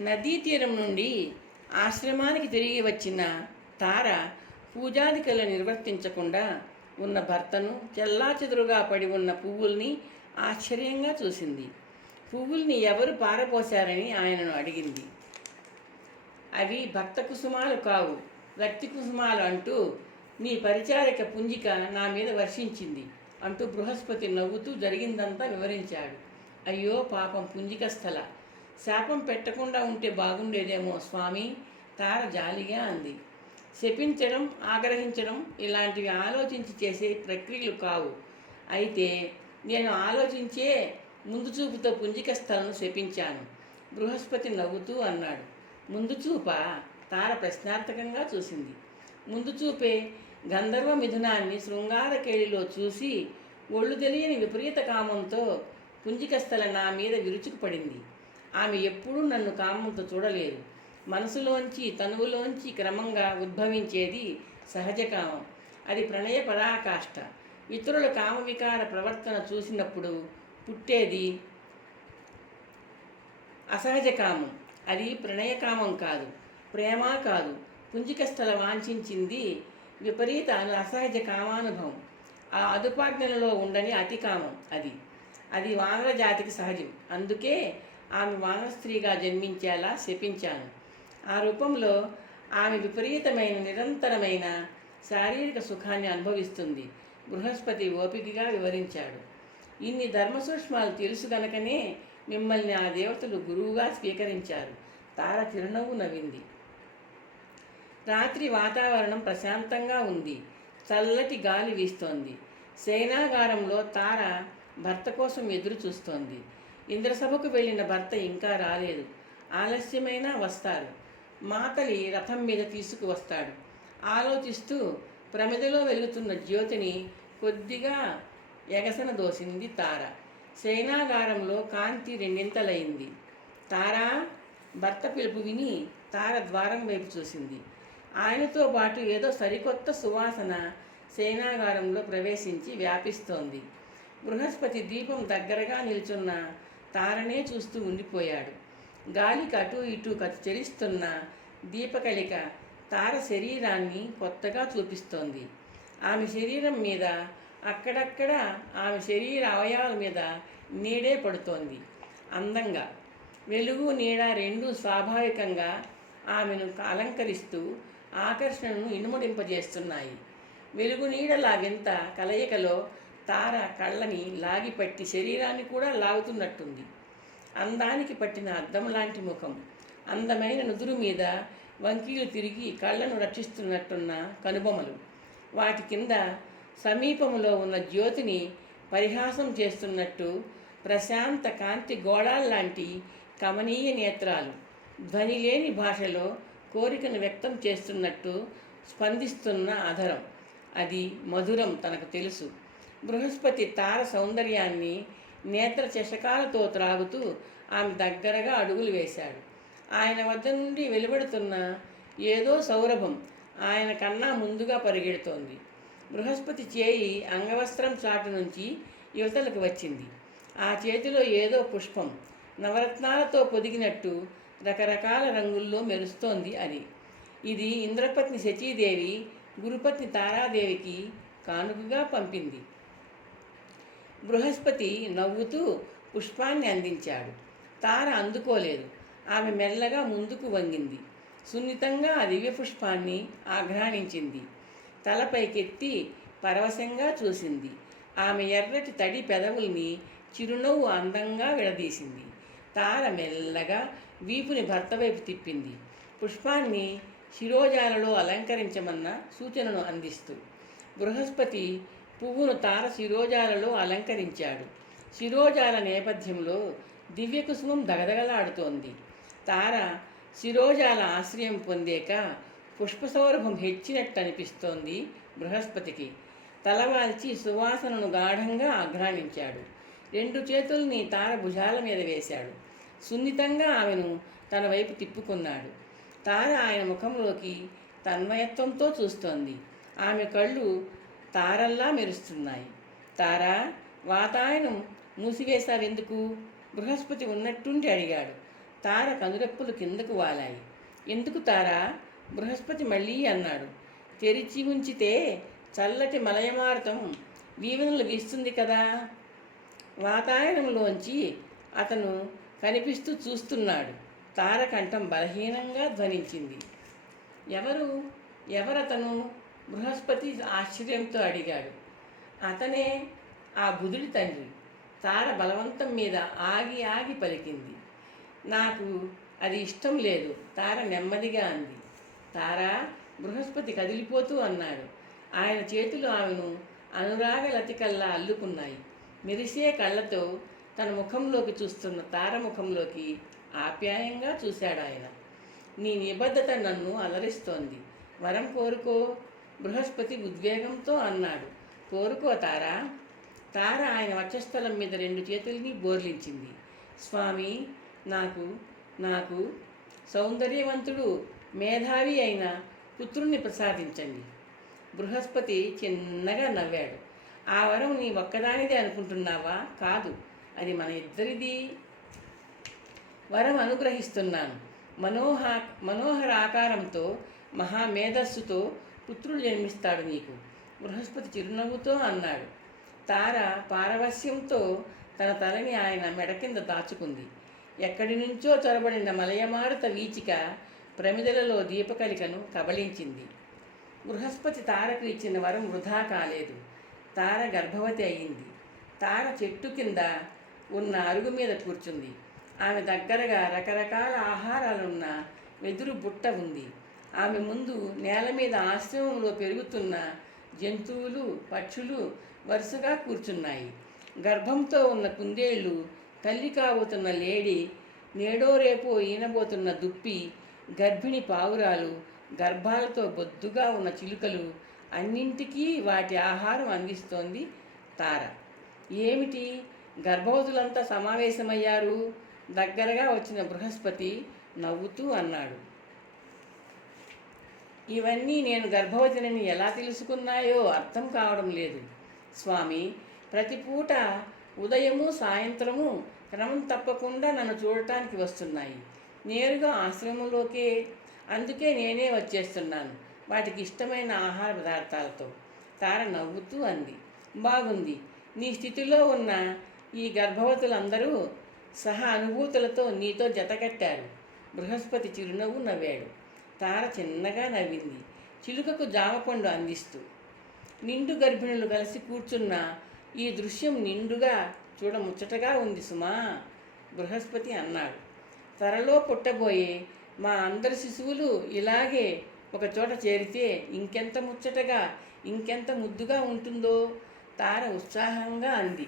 నదీ తీరం నుండి ఆశ్రమానికి తిరిగి వచ్చిన తార పూజాదికలు నిర్వర్తించకుండా ఉన్న భర్తను చెల్లాచెదురుగా పడి ఉన్న పువ్వుల్ని ఆశ్చర్యంగా చూసింది. పువ్వుల్ని ఎవరు పారపోశారని ఆయనను అడిగింది. అవి భక్త కుసుమాలు కావు రక్తి కుసుమాలు అంటూ నీ పరిచారిక పుంజిక నా మీద వర్షించింది అంటూ బృహస్పతి నవ్వుతూ జరిగిందంతా వివరించాడు. అయ్యో పాపం పుంజిక స్థల. శాపం పెట్టకుండా ఉంటే బాగుండేదేమో స్వామి? తార జాలిగా అంది. శపించడం ఆగ్రహించడం ఇలాంటివి ఆలోచించి చేసే ప్రక్రియలు కావు. అయితే నేను ఆలోచించే ముందు చూపుతో పుంజికస్థలను శపించాను. బృహస్పతి నవ్వుతూ అన్నాడు. ముందు చూప? తార ప్రశ్నార్థకంగా చూసింది. ముందు చూపే గంధర్వ మిథునాన్ని శృంగార కేళిలో చూసి ఒళ్ళు తెలియని విపరీత కామంతో పుంజికస్థల నా మీద విరుచుకుపడింది. ఆమె ఎప్పుడూ నన్ను కామంతో చూడలేదు. మనసులోంచి తనువులోంచి క్రమంగా ఉద్భవించేది సహజ కామం అది ప్రణయ పరాకాష్ట. ఇతరుల కామవికార ప్రవర్తన చూసినప్పుడు పుట్టేది అసహజ కామం అది ప్రణయకామం కాదు ప్రేమ కాదు. పుంజికస్థల వాంఛించింది విపరీత అసహజ కామానుభవం ఆ అదుపాజ్ఞలలో ఉండని అతి కామం అది. అది వానర జాతికి సహజం. అందుకే ఆమె వానస్త్రీగా జన్మించేలా శపించాను. ఆ రూపంలో ఆమె విపరీతమైన నిరంతరమైన శారీరక సుఖాన్ని అనుభవిస్తుంది. బృహస్పతి ఓపికగా వివరించాడు. ఇన్ని ధర్మ సూక్ష్మాలు తెలుసు గనకనే మిమ్మల్ని ఆ దేవతలు గురువుగా స్వీకరించారు. తార చిరునవ్వు నవ్వింది. రాత్రి వాతావరణం ప్రశాంతంగా ఉంది. చల్లటి గాలి వీస్తోంది. సేనాగారంలో తార భర్త కోసం ఎదురు చూస్తోంది ఇంద్రసభకు వెళ్ళిన భర్త ఇంకా రాలేదు. ఆలస్యమైనా వస్తారు మాతలి రథం మీద తీసుకువస్తాడు. ఆలోచిస్తూ ప్రమిదలో వెలుగుతున్న జ్యోతిని కొద్దిగా ఎగసన దోసింది తార. సేనాగారంలో కాంతి రెండింతలైంది. తారా భర్త పిలుపు విని తార ద్వారం వైపు చూసింది. ఆయనతో పాటు ఏదో సరికొత్త సువాసన సేనాగారంలో ప్రవేశించి వ్యాపిస్తోంది. బృహస్పతి దీపం దగ్గరగా నిల్చున్న తారనే చూస్తూ ఉండిపోయాడు. గాలికి అటు ఇటు చలిస్తున్న దీపకలిక తార శరీరాన్ని కొత్తగా చూపిస్తోంది. ఆమె శరీరం మీద అక్కడక్కడ ఆమె శరీర అవయవాల మీద నీడే పడుతోంది. అందంగా వెలుగు నీడ రెండు స్వాభావికంగా ఆమెను అలంకరిస్తూ ఆకర్షణను ఇనుమడింపజేస్తున్నాయి. వెలుగు నీడలా వింత కలయికలో తార కళ్ళని లాగిపట్టి శరీరాన్ని కూడా లాగుతున్నట్టుంది. అందానికి పట్టిన అద్దం లాంటి ముఖం. అందమైన నుదురు మీద వంకీలు తిరిగి కళ్ళను రక్షిస్తున్నట్టున్న కనుబొమలు. వాటి కింద సమీపంలో ఉన్న జ్యోతిని పరిహాసం చేస్తున్నట్టు ప్రశాంత కాంతి గోళాల్లాంటి కమనీయ నేత్రాలు. ధ్వని లేని భాషలో కోరికను వ్యక్తం చేస్తున్నట్టు స్పందిస్తున్న అధరం. అది మధురం తనకు తెలుసు. బృహస్పతి తార సౌందర్యాన్ని నేత్ర చషకాలతో త్రాగుతూ ఆమె దగ్గరగా అడుగులు వేశాడు. ఆయన వద్ద నుండి వెలువడుతున్న ఏదో సౌరభం ఆయన కన్నా ముందుగా పరిగెడుతోంది. బృహస్పతి చేయి అంగవస్త్రం చాటు నుంచి యువతలకు వచ్చింది. ఆ చేతిలో ఏదో పుష్పం నవరత్నాలతో పొదిగినట్టు రకరకాల రంగుల్లో మెరుస్తోంది అది. ఇది ఇంద్రపత్ని శచీదేవి గురుపత్ని తారాదేవికి కానుకగా పంపింది. బృహస్పతి నవ్వుతూ పుష్పాన్ని అందించాడు. తార అందుకోలేదు. ఆమె మెల్లగా ముందుకు వంగింది. సున్నితంగా ఆ దివ్య పుష్పాన్ని ఆఘ్రాణించింది. తలపైకెత్తి పరవశంగా చూసింది. ఆమె ఎర్రటి తడి పెదవుల్ని చిరునవ్వు అందంగా విడదీసింది. తార మెల్లగా వీపుని భర్త వైపు తిప్పింది. పుష్పాన్ని శిరోజాలలో అలంకరించమన్న సూచనను అందిస్తూ బృహస్పతి పువ్వును తార శిరోజాలలో అలంకరించాడు. శిరోజాల నేపథ్యంలో దివ్యకుసుమం దగదగలాడుతోంది. తార శిరోజాల ఆశ్రయం పొందాక పుష్పసౌరభం హెచ్చినట్టు అనిపిస్తోంది బృహస్పతికి. తలవాల్చి సువాసనను గాఢంగా ఆఘ్రాణించాడు. రెండు చేతుల్ని తార భుజాల మీద వేశాడు. సున్నితంగా ఆమెను తన వైపు తిప్పుకున్నాడు. తార ఆయన ముఖంలోకి తన్మయత్వంతో చూస్తోంది. ఆమె కళ్ళు తారల్లా మెరుస్తున్నాయి. తారా వాతాయనం మూసివేశావెందుకు? బృహస్పతి ఉన్నట్టుండి అడిగాడు. తార కనురెప్పులు కిందకు వాలాయి. ఎందుకు తారా? బృహస్పతి మళ్ళీ అన్నాడు. తెరిచి ఉంచితే చల్లటి మలయమారుతం వీవెనలు వీస్తుంది కదా? వాతాయనంలోంచి అతను కనిపిస్తూ చూస్తున్నాడు. తారకంఠం బలహీనంగా ధ్వనించింది. ఎవరు? ఎవరతను? బృహస్పతి ఆశ్చర్యంతో అడిగాడు. అతనే ఆ బుధుడి తండ్రి. తార బలవంతం మీద ఆగి ఆగి పలికింది. నాకు అది ఇష్టం లేదు. తార నెమ్మదిగా అంది. తార బృహస్పతి కదిలిపోతూ అన్నాడు. ఆయన చేతులు ఆమెను అనురాగ లతికల్లా అల్లుకున్నాయి. మెరిసే కళ్ళతో తన ముఖంలోకి చూస్తున్న తార ముఖంలోకి ఆప్యాయంగా చూశాడు ఆయన నీ నిబద్ధత నన్ను అలరిస్తోంది. వరం కోరుకో బృహస్పతి ఉద్వేగంతో అన్నాడు. కోరుకో తారా తార ఆయన వక్షస్థలం మీద రెండు చేతుల్ని బోర్లించింది. స్వామి నాకు నాకు సౌందర్యవంతుడు మేధావి అయిన పుత్రుణ్ణి ప్రసాదించండి. బృహస్పతి చిన్నగా నవ్వాడు. ఆ వరం నీ ఒక్కదానిదే అనుకుంటున్నావా? కాదు అది మన ఇద్దరిది. వరం అనుగ్రహిస్తున్నాను. మనోహ మనోహర ఆకారంతో మహామేధస్సుతో పుత్రుడు జన్మిస్తాడు నీకు. బృహస్పతి చిరునవ్వుతో అన్నాడు. తార పారవస్యంతో తన తలని ఆయన మెడ కింద దాచుకుంది. ఎక్కడి నుంచో చొరబడిన మలయమారుత వీచిక ప్రమిదలలో దీపకలికను కబళించింది. బృహస్పతి తారకు ఇచ్చిన వరం వృధా కాలేదు. తార గర్భవతి అయింది. తార చెట్టు కింద ఉన్న అరుగు మీద కూర్చుంది. ఆమె దగ్గరగా రకరకాల ఆహారాలున్న వెదురు బుట్ట ఉంది. ఆమె ముందు నేల మీద ఆశ్రమంలో పెరుగుతున్న జంతువులు పక్షులు వరుసగా కూర్చున్నాయి. గర్భంతో ఉన్న కుందేళ్ళు తల్లి కాబోతున్న లేడి నేడో రేపో ఈనబోతున్న దుప్పి గర్భిణి పావురాలు గర్భాలతో బొద్దుగా ఉన్న చిలుకలు అన్నింటికీ వాటి ఆహారం అందిస్తోంది తార. ఏమిటి? గర్భవతులంతా సమావేశమయ్యారు? దగ్గరగా వచ్చిన బృహస్పతి నవ్వుతూ అన్నాడు. ఇవన్నీ నేను గర్భవతిని ఎలా తెలుసుకున్నాయో అర్థం కావడం లేదు. స్వామి ప్రతి పూట ఉదయము సాయంత్రము క్రమం తప్పకుండా నన్ను చూడటానికి వస్తున్నాయి. నేరుగా ఆశ్రమంలోకే. అందుకే నేనే వచ్చేస్తున్నాను వాటికి ఇష్టమైన ఆహార పదార్థాలతో. తార నవ్వుతూ అంది. బాగుంది. నీ స్థితిలో ఉన్న ఈ గర్భవతులందరూ సహా అనుభూతులతో నీతో జతకట్టారు. బృహస్పతి చిరునవ్వు నవ్వాడు. తార చిన్నగా నవ్వింది. చిలుకకు జామపండు అందిస్తూ. నిండు గర్భిణులు కలిసి కూర్చున్న ఈ దృశ్యం నిండుగా చూడముచ్చటగా ఉంది సుమా బృహస్పతి అన్నాడు. త్వరలో పుట్టబోయే మా అందరి శిశువులు ఇలాగే ఒక చోట చేరితే ఇంకెంత ముచ్చటగా ఇంకెంత ముద్దుగా ఉంటుందో తార ఉత్సాహంగా అంది.